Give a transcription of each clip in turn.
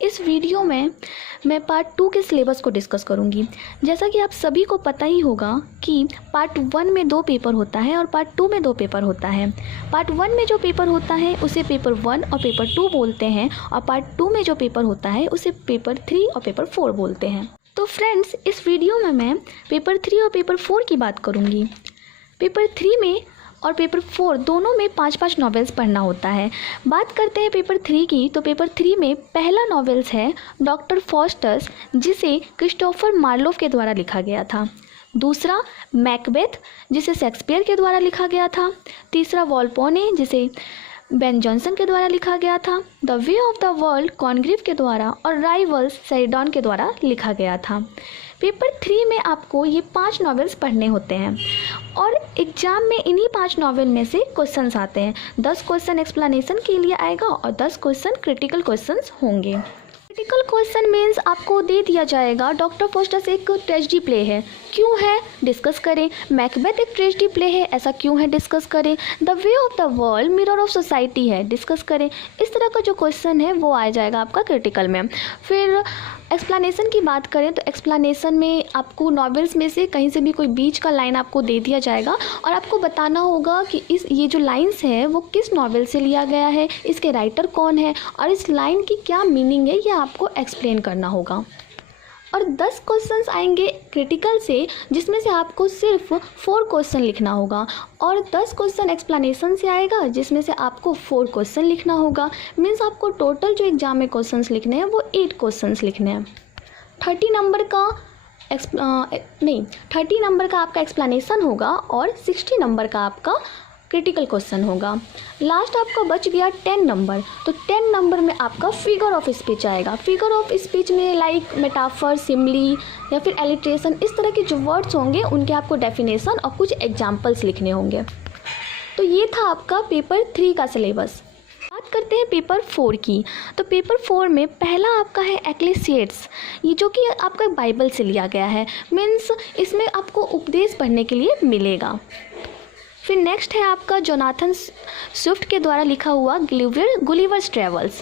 इस वीडियो में मैं पार्ट 2 के सिलेबस को डिस्कस करूंगी। जैसा कि आप सभी को पता ही होगा कि पार्ट 1 में 2 पेपर होता है और पार्ट 2 में 2 पेपर होता है। पार्ट 1 में जो पेपर होता है उसे पेपर 1 और पेपर 2 बोलते हैं और पार्ट 2 में जो पेपर होता है उसे पेपर 3 और पेपर 4 बोलते हैं। तो फ्रेंड्स, इस वीडियो में मैं पेपर 3 और पेपर 4 की बात करूँगी। पेपर 3 में और पेपर 4 दोनों में 5-5 नॉवेल्स पढ़ना होता है। बात करते हैं पेपर 3 की, तो पेपर 3 में पहला नॉवेल्स है डॉक्टर फॉस्टस, जिसे क्रिस्टोफर मार्लोफ के द्वारा लिखा गया था। दूसरा मैकबेथ, जिसे शेक्सपियर के द्वारा लिखा गया था। तीसरा वॉल्पोने, जिसे बेन जॉनसन के द्वारा लिखा गया था। The way of the world Congreve के द्वारा और राइवल्स सेरिडॉन के द्वारा लिखा गया था। पेपर 3 में आपको ये 5 नॉवेल्स पढ़ने होते हैं और एग्जाम में इन्हीं 5 नॉवेल में से क्वेश्चंस आते हैं। 10 क्वेश्चन एक्सप्लेनेशन के लिए आएगा और 10 क्वेश्चन क्रिटिकल क्वेश्चंस होंगे। क्रिटिकल क्वेश्चन मीन्स आपको दे दिया जाएगा डॉक्टर फॉस्टस एक ट्रेजेडी प्ले है, क्यों है डिस्कस करें। मैकबेथ एक ट्रेजेडी प्ले है, ऐसा क्यों है डिस्कस करें। The way of the world mirror of society है, डिस्कस करें। इस तरह का जो क्वेश्चन है वो आ जाएगा आपका क्रिटिकल में। फिर एक्सप्लेनेशन की बात करें तो एक्सप्लेनेशन में आपको नॉवेल्स में से कहीं से भी कोई बीच का लाइन आपको दे दिया जाएगा और आपको बताना होगा कि ये जो लाइन्स है वो किस नॉवेल से लिया गया है, इसके राइटर कौन है और इस लाइन की क्या मीनिंग है, ये आपको एक्सप्लेन करना होगा। और 10 क्वेश्चंस आएंगे क्रिटिकल से, जिसमें से आपको सिर्फ 4 क्वेश्चन लिखना होगा और 10 क्वेश्चन एक्सप्लेनेशन से आएगा, जिसमें से आपको 4 क्वेश्चन लिखना होगा। मीन्स आपको टोटल जो एग्जाम में क्वेश्चंस लिखने हैं वो 8 क्वेश्चंस लिखने हैं। 30 नंबर का आपका एक्सप्लेनेशन होगा और 60 नंबर का आपका क्रिटिकल क्वेश्चन होगा। लास्ट आपका बच गया 10 नंबर, तो 10 नंबर में आपका फिगर ऑफ स्पीच आएगा। फिगर ऑफ स्पीच में लाइक मेटाफर, सिमली या फिर एलिट्रेशन, इस तरह के जो वर्ड्स होंगे उनके आपको डेफिनेशन और कुछ एग्जाम्पल्स लिखने होंगे। तो ये था आपका पेपर 3 का सिलेबस। बात करते हैं पेपर 4 की। तो पेपर 4 में पहला आपका है एक्लेसिएट्स, ये जो कि आपका बाइबल से लिया गया है। मीन्स इसमें आपको उपदेश पढ़ने के लिए मिलेगा। फिर नेक्स्ट है आपका जोनाथन स्विफ्ट के द्वारा लिखा हुआ गुलिवर्स ट्रेवल्स।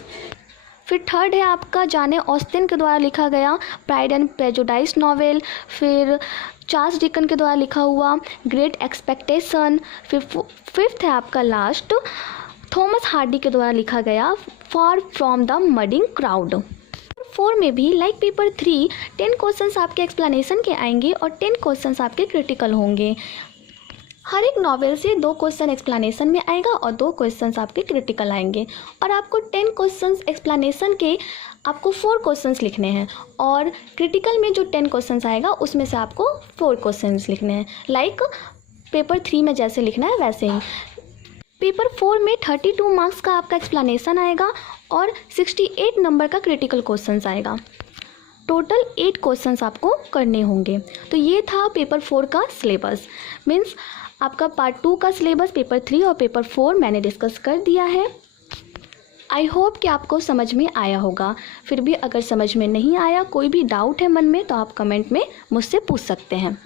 फिर थर्ड है आपका जाने ऑस्टिन के द्वारा लिखा गया प्राइड एंड प्रेजुडाइस नॉवेल। फिर चार्ल्स डिकन के द्वारा लिखा हुआ ग्रेट एक्सपेक्टेशन। फिर फिफ्थ है आपका लास्ट थॉमस हार्डी के द्वारा लिखा गया फार फ्रॉम द मडिंग क्राउड। 4 में भी लाइक पेपर 3 10 क्वेश्चंस आपके एक्सप्लेनेशन के आएंगे और 10 क्वेश्चंस आपके क्रिटिकल होंगे। हर एक नॉवेल से 2 क्वेश्चन एक्सप्लेनेशन में आएगा और 2 क्वेश्चंस आपके क्रिटिकल आएंगे और आपको 10 क्वेश्चंस एक्सप्लेनेशन के आपको 4 क्वेश्चंस लिखने हैं और क्रिटिकल में जो 10 क्वेश्चंस आएगा उसमें से आपको 4 क्वेश्चंस लिखने हैं। लाइक पेपर 3 में जैसे लिखना है वैसे ही। पेपर 4 में 32 मार्क्स का आपका एक्सप्लेनेशन आएगा और 68 नंबर का क्रिटिकल क्वेश्चंस आएगा। टोटल 8 क्वेश्चंस आपको करने होंगे। तो ये था पेपर 4 का सिलेबस। मीन्स आपका पार्ट 2 का सिलेबस पेपर 3 और पेपर 4 मैंने डिस्कस कर दिया है। आई होप कि आपको समझ में आया होगा। फिर भी अगर समझ में नहीं आया, कोई भी डाउट है मन में, तो आप कमेंट में मुझसे पूछ सकते हैं।